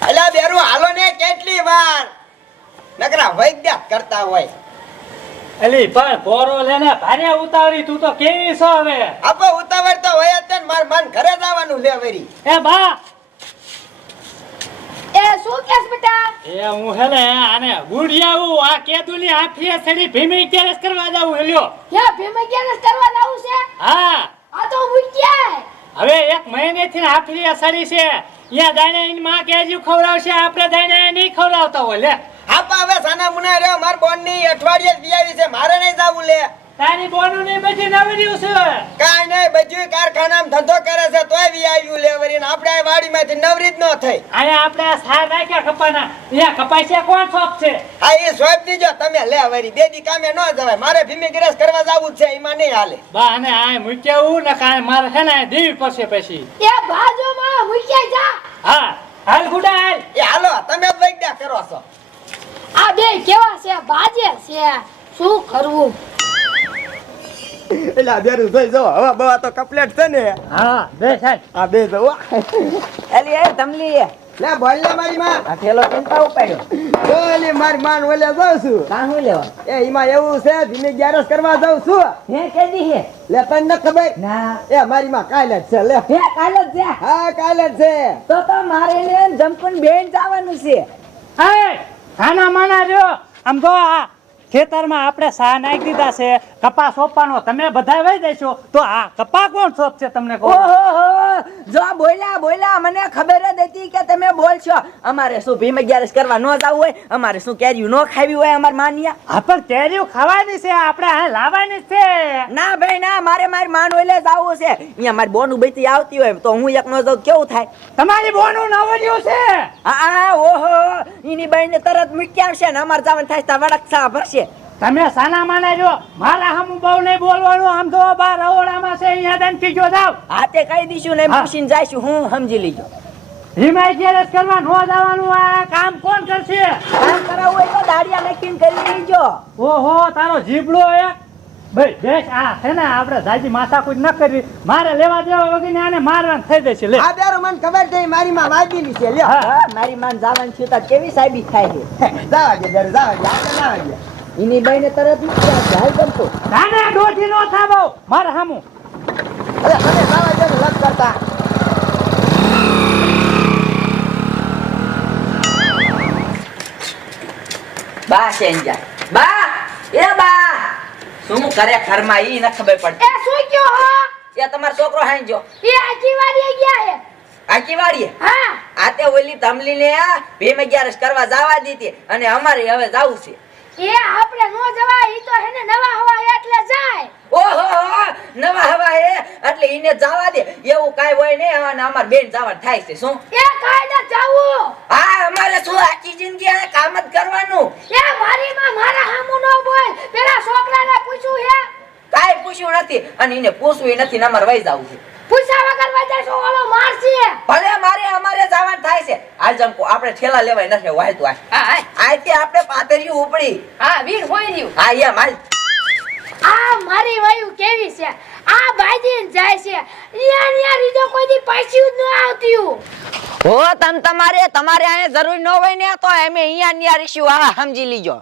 અલા બેરું હાલો ને કેટલી વાર? નકરા વૈદ્ય કરતા હોય. એલી પણ લેને ભારે ઉતાવળી તું તો કેવી છો હવે? આપો ઉતાવળ તો હોય જ માર મન ઘરે જવાનું લે વરી. એ બા! એ શું કેસ બેટા? એ હું હે ને આને ગુડિયાવું આ કેદુલી આફીએ સડી ભીમી ટેરેસ કરવા જાવું હેલ્યો. હે ભીમી ક્યારે કરવા જાવું છે? હા. આ તો હવે એક મહિનેથી આફરી અસરી છે. યા દાણે માં કેજી ખવડાવશે? આપણે દાણે નહીં ખવડાવતા હોય, લે. આપા હવે સાના મુના રહ્યો, માર બોનની અઠવાડિયે જ વિયાવી છે. મારે નહીં જાવું, લે. તારી બોનું ને બધી નવર્યું છે. કાઈ નહીં બધું કારખાનામાં ધંધો કરે છે તોય વી લે વરી ને આપણે આ વાડીમાંથી નવરી જ ન થઈ. અહીંયા આપણે આ સાર રાખ્યા કપાના. અહીંયા કપાઈ છે કોણ શોપ છે? હા એ સોંપ દીજો તમે લે વરી. બે કામે ન જવાય. મારે ભીમી ગ્રેસ કરવા જાવું જ છે એમાં નહીં હાલે. બા અને આ મૂક્યું ને કાય મારે છે ને દેવી પડશે પછી. એ બાજુ માં મૂક્યા જા. હા હાલ ગુડા હાલ. એ હાલો તમે જ વૈદ્ય કરો છો. આ બે કેવા છે? બાજે છે. શું કરવું? એટલે આ બેરું જોઈ જો હવે બવા તો કપલેટ છે ને. હા બે સાહેબ. આ બે જો એલી એ તમલી લે બોલ લે મારી માં. આ થેલો ચિંતા ઉપાડ્યો. જો એલી મારી માન ઓલે જાઉં છું. કાં હું લેવા? એ ઈમાં એવું છે ધીમે ગ્યારસ કરવા જાઉં છું. હે કેદી હે. લે તને ન ખબર? ના. એ મારી માં કાલે જ છે લે. હે કાલે જ છે? હા કાલે જ છે. તો તો મારે ને જમકુન બેન જવાનું છે. હે ખાના માના જો આમ તો આ ખેતરમાં આપણે સા નાખી દીધા છે કપા સોંપવાનો, તમે બધા વહી દેશો તો આ કપા કોણ સોંપશે તમને કહો? જો બોલ્યા બોલ્યા મને ખબર જ હતી કે તમે બોલશો. અમારે શું ભીમ અગિયારસ કરવા ન જવું હોય? અમારે શું કેરીયું ન ખાવી હોય અમાર માનિયા હા પણ કેરીયું ખાવાની છે આપણે આ લાવવાની છે. ના ભાઈ ના મારે મારી માન ઓલે જવું છે. અહીંયા મારી બોનું બેટી આવતી હોય તો હું એક નો જાઉં કેવું થાય? તમારી બોનું નવર્યું છે. હા ઓહો એની બહેન તરત મૂકી આવશે ને અમારે જવાનું થાય તો વડક સા ભરશે. તમે સાના માના જો મારા હમ બહુ નહીં બોલવાનું. આમ તો બાર રવોડામાં છે અહીંયા દંતી કીજો જાવ. હાથે કહી દીશું ને. પૂછીને જઈશું હું સમજી લીજો હિમાય ગેરેજ કરવા નો જવાનું આ કામ કોણ કરશે? કામ કરાવું હોય તો દાડિયા નાખીને કરી લેજો. ઓહો તારો જીબડો એ ભાઈ દેશ આ છે ને આપણે જાજી માથા કોઈ ન કરી. મારે લેવા દેવા વગર આને મારવાનું થઈ જશે લે. આ બેરો મને ખબર છે મારી માં વાગેલી છે લ્યો. મારી માન જવાનું છે તો કેવી સાહેબી થાય છે? જાવા દે જાવા દે. જાવા દે. એની બહેને તરત મૂકી હાલ ગમતો. તાને દોઢી નો થાબો માર હામું. અરે મને જાવા જન લગ કરતા. બા સેંજા બા એ બા. શું કરે ઘરમાં? ઈ ન ખબર એ પડતી શું કયો હો? એ તમારો છોકરો હાંજો એ આજી વાળી ગયા હે. આખી વાડીએ હા આતે ઓલી તમલી ને ભીમ અગિયારસ કરવા જવા દીધી. અને અમારે હવે જાવું છે. એ આપણે નો જવાય ઈ તો હેને નવા હવા એટલે જાય. ઓહો નવા હવા હે? એટલે ઈને જવા દે. એવું કાઈ હોય ને અને અમાર બેન જવા થાય છે શું? એ કાઈ ના જાવું. હા અમારે શું આખી જિંદગી આ કામ જ કરવાનું? એ મારી માં મારા હામુ નો બોલ. પેલા છોકરાને પૂછ્યું હે. કાઈ પૂછ્યું નથી અને એને પૂછવું નથી ને અમારે વઈ જાવું છે. પૂછ્યા વગર વજે છો ઓલો મારશે. ભલે મારે અમારે જવાનું થાય છે. હાલ જમકો આપણે ઠેલા લેવાય નથી વાય તું આ આથી આપણે પાતરિયું ઉપડી. હા વીર હોય રહ્યું. હા યા માલ. આ મારી વાયુ કેવી છે? આ બાજીને જાય છે. યાર ન્યા રીજો કોઈ દી પાછું ન આવતીયું. હો તમ તમારે તમારે અહીંયા જરૂર ન હોય ને તો અમે અહીંયા ન્યા રીશું હા સમજી લીજો.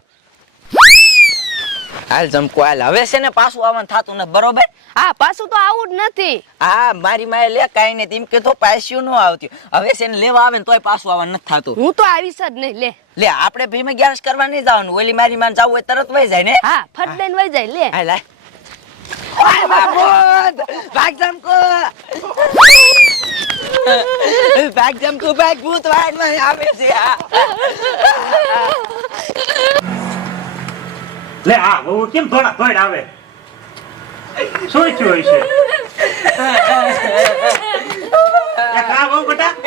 હાલ જમકો હાલ. હવે છે ને પાછું આવવાનું થતું ને બરોબર? હા પાછું તો આવું જ નથી. હા મારી માએ લે કાઈ ને તેમ કે તો પાસ્યું ન આવતી. હવે છે ને લેવા આવે ને તોય પાછું આવવાનું નથી થાતું. હું તો આવીશ જ નહીં લે. લે આપણે ભીમે ગ્યારસ કરવા નહીં જવાનું. ઓલી મારી માન જવું હોય તરત વહી જાય ને? હા ફટ દઈને વહી જાય લે. હા લે ઓય બાપુત! ભાગ જમકો! ભાગ જમકો, ભાગ ભૂત વાળમાં આવે છે આ. લે આ બહુ કેમ થોડા થોડ આવે? શું થયું એ કા બહુ બેટા. એ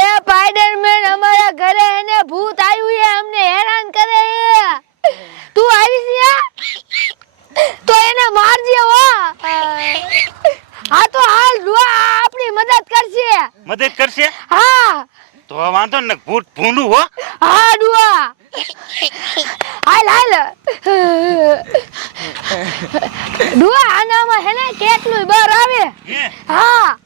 એ પાઇડરમેન અમારા ઘરે એને ભૂત આવ્યું છે અમને હેરાન કરે છે. તું આવી છે? તો એને મારજે હો. હા તો હાલ રૂઆ આપણી મદદ કરશે. મદદ કરશે? હા. તો વાંધો ને ભૂત ભૂંડું હો. હા રૂઆ હાલ હાલ. રૂઆ આના હે? હા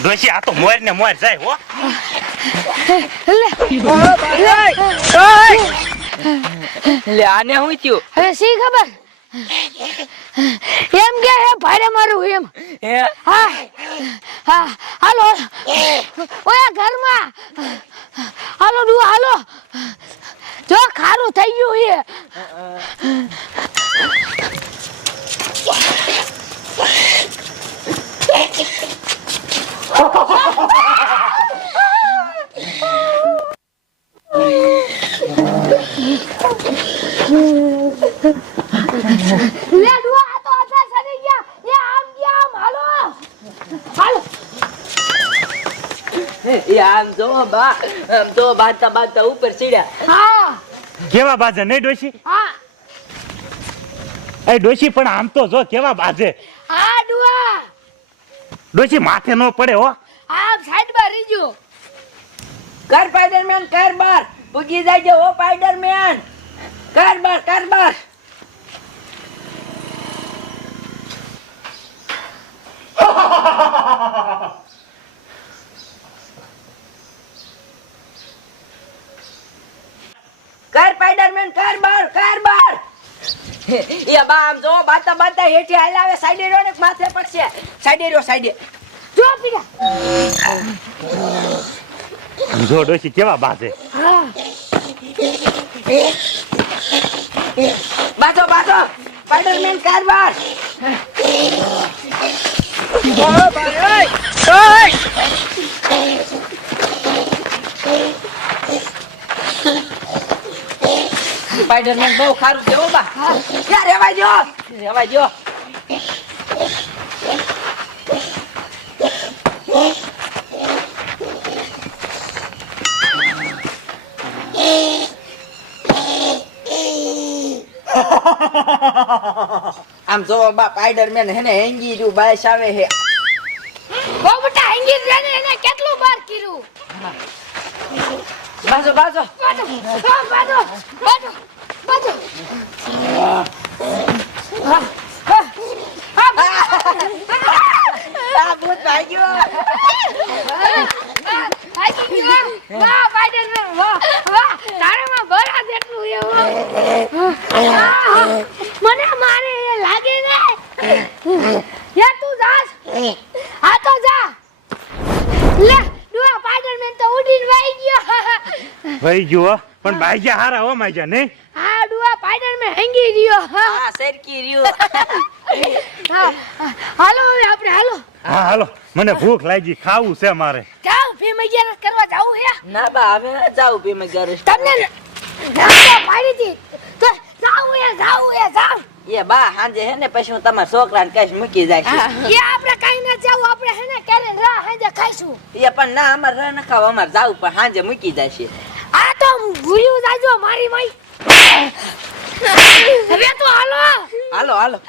ડોશી આ તો મોર ને મોર જાય હો. લે. આને હું થયું? હવે શી ખબર? એમ કે હે ભાડે મારું એમ. હે? હા. હા. હાલો. ઓયા ઘરમાં. હાલો ડુ હાલો. જો ખારું થઈ ગયું છે. લે તો ગયા. એ આમ ગયા આમ હાલો. હાલો. એ આમ જો બા આમ તો બાંધતા બાંધતા ઉપર ચડ્યા. હા. કેવા બાજે? નહીં ડોશી? હા. એ ડોશી પણ આમ તો જો કેવા બાજે? હા ડુઆ. ડોશી માથે નો પડે હો. આમ સાઈડમાં રીજો. કર સ્પાઈડરમેન કર બાર. ભૂગી જાય ઓ સ્પાઈડરમેન કર બાર કર બાર કર સ્પાઈડરમેન કાર બાર કાર બાર એ બા આમ જો બાતા બાતા હેઠી હાલ આવે સાઈડે રહ્યો ને માથે પડશે. સાઈડેરો સાઈડે. જો પીડા. જો ડોશી કેવા બાજે? હા. બાજો બાજો. સ્પાઈડરમેન કાર બાર સ્પાઈડરમેન બહુ ખારું છે બા. યા રેવા જો રેવા જો આમ જો બા સ્પાઈડરમેન હે ને હેંગી જો બાય આવે હે. બહુ મોટા હેંગી છે ને એને કેટલું બાર કર્યું? બાજો બાજો. બાજો બાજો બાજો. મને મારે લાગે ને તું જાસ હા તો જા લે ડુઆ સ્પાઈડરમેન તો ઉડીને વહી ગયો વહી ગયો. પણ બાઈજા હારા હો માઈજા નહીં હેંગી રહ્યો હા. સરકી રહ્યું. હાલો હવે આપણે હાલો. હા હાલો. મને ભૂખ લાગી ખાવું છે મારે. જાવ ભીમ અગિયારસ કરવા જાવ હે. ના બા હવે જાવ બે મેં તમને ના પાડી દી તો જાવ હે જાવ હે જાવ એ બા હાંજે હે ને પછી હું તમારા છોકરાને કઈશ મૂકી જાય એ આપણે કઈ ના જાવ આપણે હે ને ક્યારે રા હાંજે ખાઈશું. એ પણ ના અમાર રા ન ખાવ અમાર જાવ પણ હાંજે મૂકી જાય છે આ તો ભૂલ્યું જાજો મારી માઈ. હવે તો હાલો. હાલો હાલો.